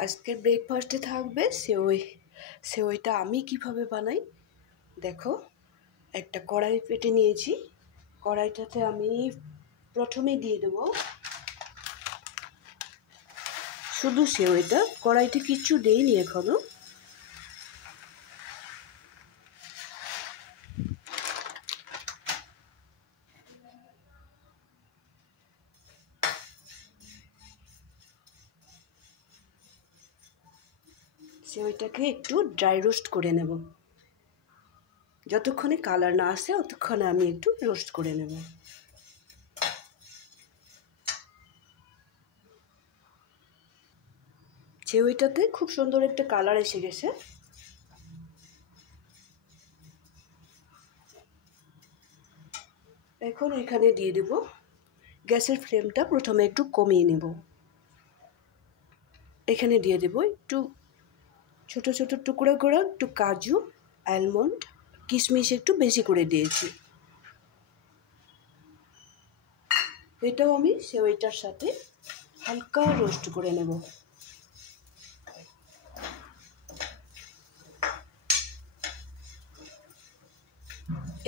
আজকের ব্রেকফাস্টে থাকবে সেওই। সেওইটা আমি কিভাবে বানাই দেখো। একটা কড়াই পেতে নিয়েছি। কড়াইটাতে আমি প্রথমে দিয়ে দেবো শুধু সেওইটা। কড়াইতে কিচ্ছু দেইনি এখনো। সেওইটাকে একটু ড্রাই রোস্ট করে নেব। যতক্ষণে কালার না আসে ততক্ষণে আমি একটু রোস্ট করে নেব। সেওইটাতে খুব সুন্দর একটা কালার এসে গেছে। এখন এখানে দিয়ে দেব, গ্যাসের ফ্লেমটা প্রথমে একটু কমিয়ে নেব। এখানে দিয়ে দেব একটু ছোট ছোট টুকরো করা একটু কাজু, আলমন্ড, কিশমিশ একটু বেশি করে দিয়েছি। এটাও আমি সেওইটার সাথে হালকা রোস্ট করে নেব।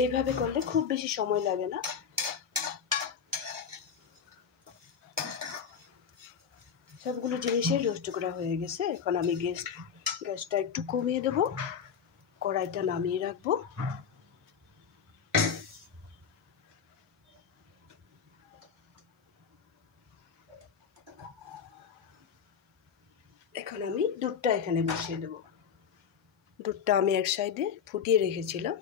এইভাবে করলে খুব বেশি সময় লাগে না। সবগুলো জিনিসের রোস্ট করা হয়ে গেছে। এখন আমি গ্যাসটা একটু কমিয়ে দেবো, কড়াইটা নামিয়ে রাখবো। এখন আমি দুধটা এখানে বসিয়ে দেবো। দুধটা আমি এক সাইডে ফুটিয়ে রেখেছিলাম।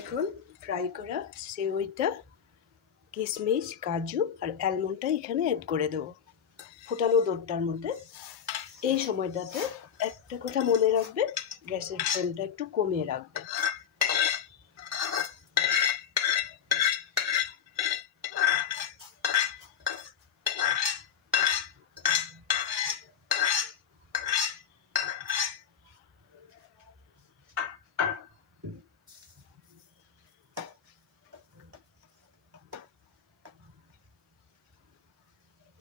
এখন ফ্রাই করা সেওইটা, কিশমিশ, কাজু আর অ্যালমন্ডটা এখানে অ্যাড করে দেবো ফুটানো দুধটার মধ্যে। এই সময়টাতে একটা কথা মনে রাখবে, গ্যাসের ফ্লেমটা একটু কমিয়ে রাখবে।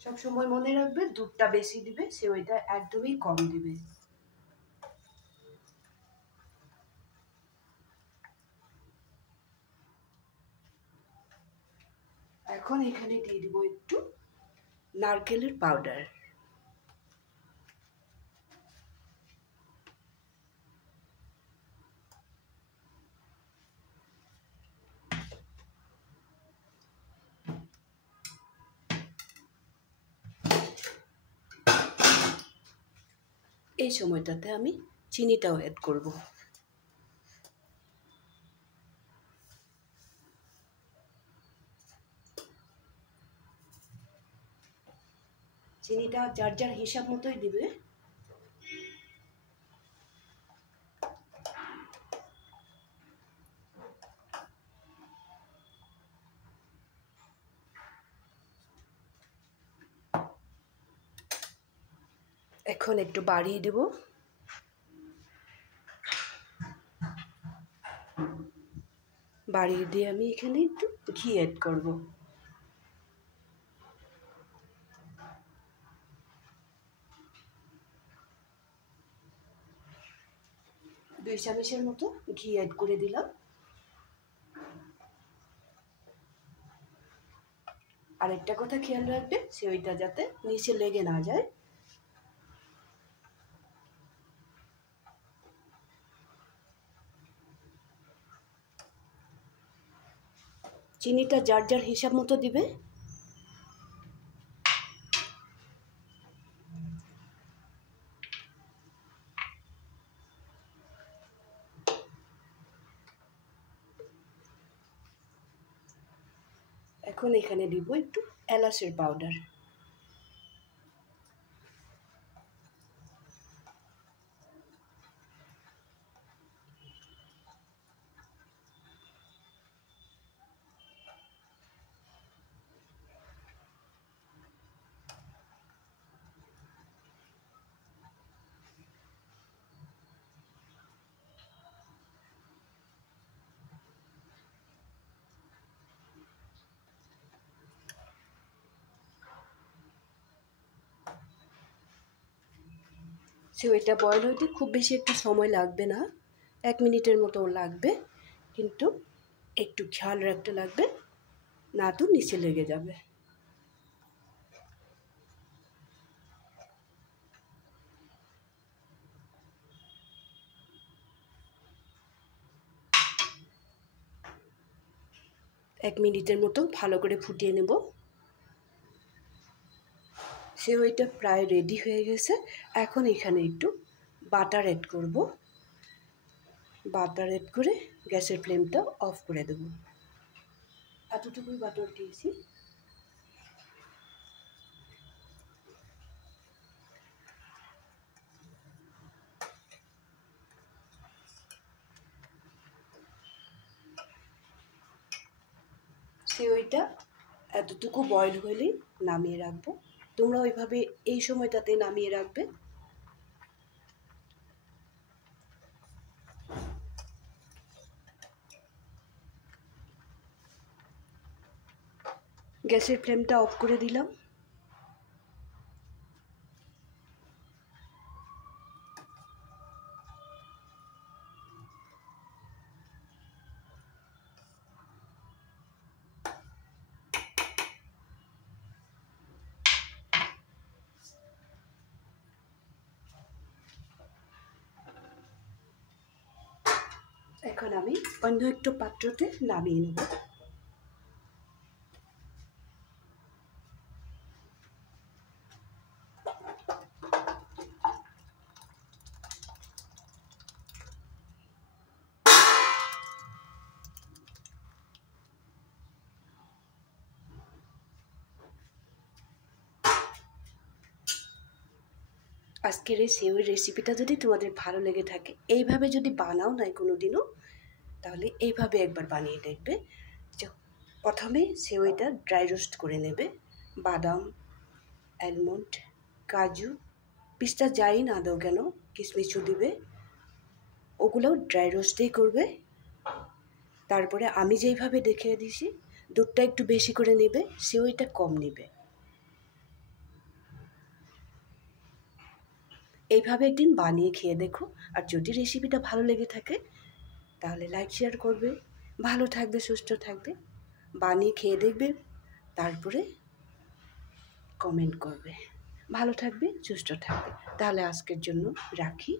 সব সময় মনে রাখবে দুধটা বেশি দিবে, সেওইটা একদমই কম দিবে। এখন এখানে দিয়ে দিব একটু নারকেলের পাউডার। এই সময়টাতে আমি চিনিটাও অ্যাড করব। চিনিটা যার যার হিসাব মতোই দিবে। এখন একটু বাড়িয়ে দেব। বাড়িয়ে দিয়ে আমি এখানে একটু ঘি অ্যাড করব। 2 চামচের মতো ঘি অ্যাড করে দিলাম। আর একটা কথা খেয়াল রাখবে, সেওইটা যাতে নিচে লেগে না যায়। চিনিটা যার যার হিসাব মতো দিবে। এখন এখানে দিব একটু এলাচের পাউডার। সেওইটা বয়েল হইতে খুব বেশি একটু সময় লাগবে না, 1 মিনিটের মতো লাগবে, কিন্তু একটু খেয়াল রাখতে লাগবে, না তো নিচে লেগে যাবে। এক মিনিটের মতো ভালো করে ফুটিয়ে নেব। সেওইটা প্রায় রেডি হয়ে গেছে। এখন এখানে একটু বাটার অ্যাড করব। বাটার অ্যাড করে গ্যাসের ফ্লেমটা অফ করে দেব। এতটুকুই বাটার দিয়েছি। সেওইটা এতটুকু বয়েল হলেই নামিয়ে রাখবো। তোমরা ওইভাবে এই সময়টাতে নামিয়ে রাখবে। গ্যাসের ফ্লেমটা অফ করে দিলাম। এখন আমি অন্য একটু পাত্রতে নামিয়ে নেব। আজকের এই সেওইয়ের রেসিপিটা যদি তোমাদের ভালো লেগে থাকে, এইভাবে যদি বানাও নাই কোনো দিনও, তাহলে এইভাবে একবার বানিয়ে দেখবে। প্রথমে সেওইটা ড্রাই রোস্ট করে নেবে। বাদাম, অ্যালমন্ড, কাজু, পিস্তা যাই না দাও কেন, কিশমিশও দিবে, ওগুলোও ড্রাই রোস্টেই করবে। তারপরে আমি যেইভাবে দেখিয়ে দিছি, দুধটা একটু বেশি করে নেবে, সেওইটা কম নেবে। এইভাবে একদিন বানিয়ে খেয়ে দেখো। আর যদি রেসিপিটা ভালো লেগে থাকে তাহলে লাইক শেয়ার করবে। ভালো থাকবে, সুস্থ থাকবে, বানিয়ে খেয়ে দেখবে, তারপরে কমেন্ট করবে। ভালো থাকবে, সুস্থ থাকবে। তাহলে আজকের জন্য রাখি।